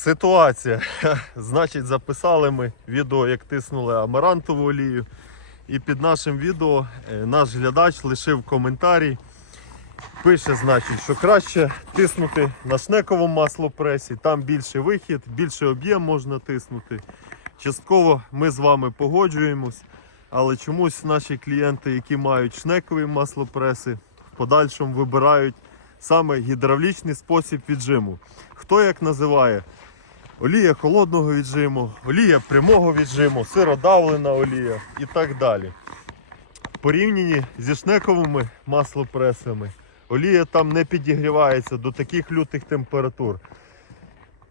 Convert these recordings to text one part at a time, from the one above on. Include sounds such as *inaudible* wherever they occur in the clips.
Ситуація. *laughs* Значить, записали ми відео, як тиснули амарантову олію. І під нашим відео е, наш глядач лишив коментарій. Пише, значить, що краще тиснути на шнековому маслопресі, там більший вихід, більший об'єм можна тиснути. Частково ми з вами погоджуємось, але чомусь наші клієнти, які мають шнекові маслопреси, в подальшому вибирають саме гідравлічний спосіб віджиму. Хто як називає? Олія холодного віджиму, олія прямого віджиму, сиродавлена олія і так далі. В порівнянні зі шнековими маслопресами олія там не підігрівається до таких лютих температур.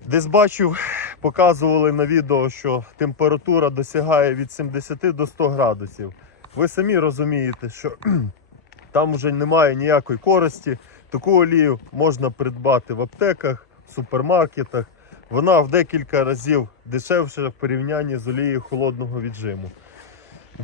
Десь бачив, показували на відео, що температура досягає від 70 до 100 градусів. Ви самі розумієте, що *clears throat* там вже немає ніякої користі. Таку олію можна придбати в аптеках, супермаркетах. Вона в декілька разів дешевша в порівнянні з олією холодного віджиму.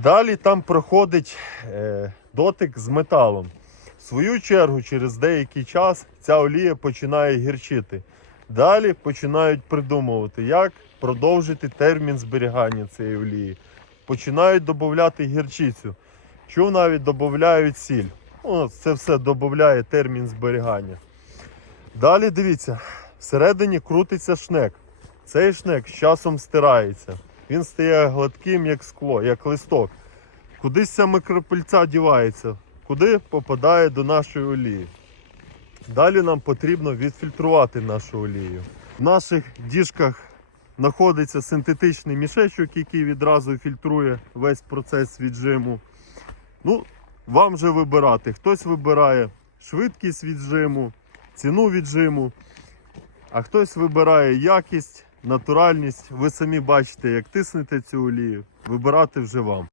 Далі там проходить е, дотик з металом. В свою чергу, через деякий час ця олія починає гірчити. Далі починають придумувати, як продовжити термін зберігання цієї олії. Починають додати гірчицю. Чув навіть додають сіль. Ну, це все додає термін зберігання. Далі дивіться, всередині крутиться шнек. Цей шнек з часом стирається. Він стає гладким, як скло, як листок. Кудись ця микропильця дівається, куди попадає до нашої олії. Далі нам потрібно відфільтрувати нашу олію. В наших діжках знаходиться синтетичний мішечок, який відразу фільтрує весь процес віджиму. Ну, вам вже вибирати. Хтось вибирає швидкість віджиму, ціну віджиму, а хтось вибирає якість, натуральність. Ви самі бачите, як тиснете цю олію. Вибирати вже вам.